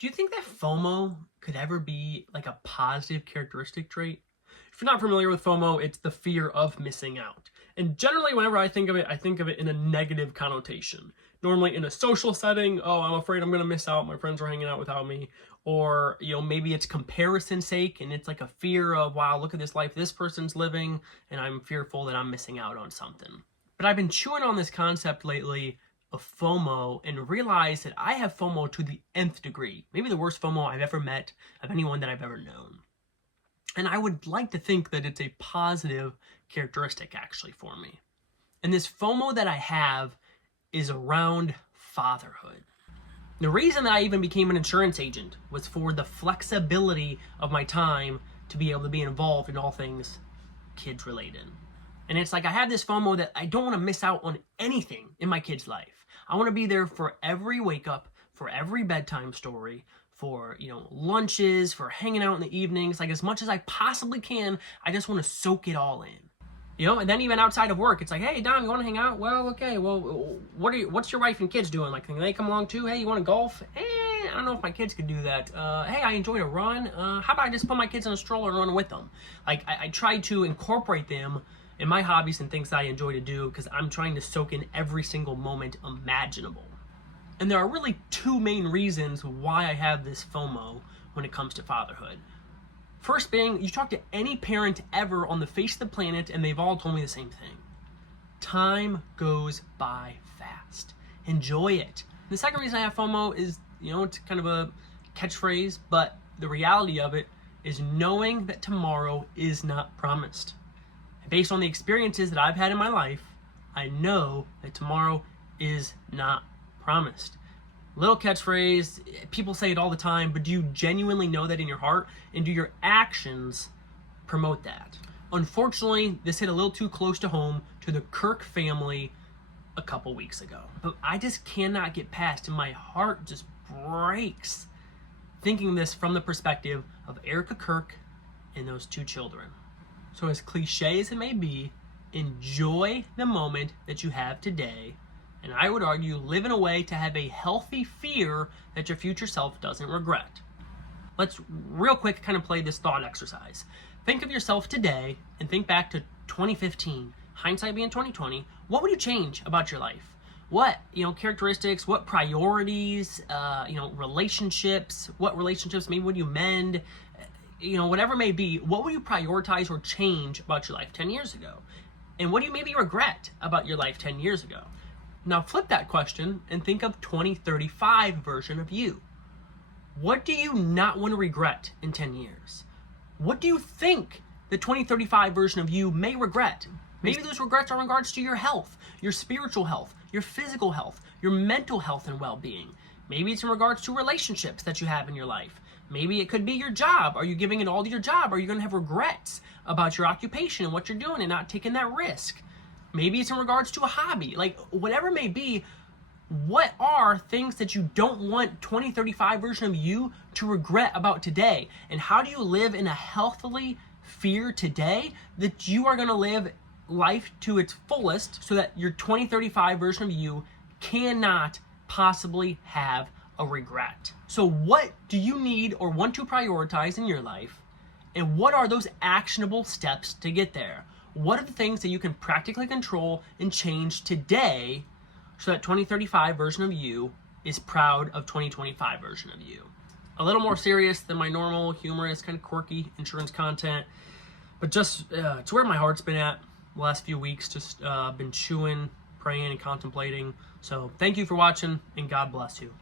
Do you think that FOMO could ever be like a positive characteristic trait? If you're not familiar with FOMO, it's the fear of missing out. And generally, whenever I think of it in a negative connotation. Normally in a social setting, oh, I'm afraid I'm going to miss out. My friends are hanging out without me. Or, maybe it's comparison sake and it's like a fear of, wow, look at this life this person's living and I'm fearful that I'm missing out on something. But I've been chewing on this concept lately of FOMO and realized that I have FOMO to the nth degree. Maybe the worst FOMO I've ever met of anyone that I've ever known. And I would like to think that it's a positive characteristic actually for me. And this FOMO that I have is around fatherhood. The reason that I even became an insurance agent was for the flexibility of my time to be able to be involved in all things kids related. And it's like I have this FOMO that I don't want to miss out on anything in my kid's life. I want to be there for every wake up, for every bedtime story, for, lunches, for hanging out in the evenings, like as much as I possibly can. I just want to soak it all in. And then even outside of work, it's like, hey, Don, you want to hang out? Well, okay. Well, what's your wife and kids doing? Like, can they come along too? Hey, you want to golf? I don't know if my kids could do that. Hey, I enjoyed a run. How about I just put my kids in a stroller and run with them? Like, I try to incorporate them in my hobbies and things that I enjoy to do because I'm trying to soak in every single moment imaginable. And there are really two main reasons why I have this FOMO when it comes to fatherhood. First being, you talk to any parent ever on the face of the planet and they've all told me the same thing. Time goes by fast. Enjoy it. The second reason I have FOMO is, it's kind of a catchphrase, but the reality of it is knowing that tomorrow is not promised. And based on the experiences that I've had in my life, I know that tomorrow is not promised. Little catchphrase, people say it all the time, but do you genuinely know that in your heart? And do your actions promote that? Unfortunately, this hit a little too close to home to the Kirk family a couple weeks ago. But I just cannot get past, and my heart just breaks thinking this from the perspective of Erica Kirk and those two children. So as cliche as it may be, enjoy the moment that you have today. And I would argue, live in a way to have a healthy fear that your future self doesn't regret. Let's real quick kind of play this thought exercise. Think of yourself today and think back to 2015, hindsight being 2020. What would you change about your life? What, characteristics, what priorities, relationships, what relationships maybe would you mend? Whatever it may be, what would you prioritize or change about your life 10 years ago? And what do you maybe regret about your life 10 years ago? Now flip that question and think of 2035 version of you. What do you not want to regret in 10 years? What do you think the 2035 version of you may regret? Maybe those regrets are in regards to your health, your spiritual health, your physical health, your mental health and well-being. Maybe it's in regards to relationships that you have in your life. Maybe it could be your job. Are you giving it all to your job? Are you going to have regrets about your occupation and what you're doing and not taking that risk? Maybe it's in regards to a hobby. Like, whatever it may be, what are things that you don't want 2035 version of you to regret about today? And how do you live in a healthily fear today that you are going to live life to its fullest so that your 2035 version of you cannot possibly have a regret? So what do you need or want to prioritize in your life? And what are those actionable steps to get there? What are the things that you can practically control and change today so that 2035 version of you is proud of 2025 version of you? A little more serious than my normal, humorous, kind of quirky insurance content, but just it's where my heart's been at the last few weeks. Just been chewing, praying, and contemplating. So thank you for watching, and God bless you.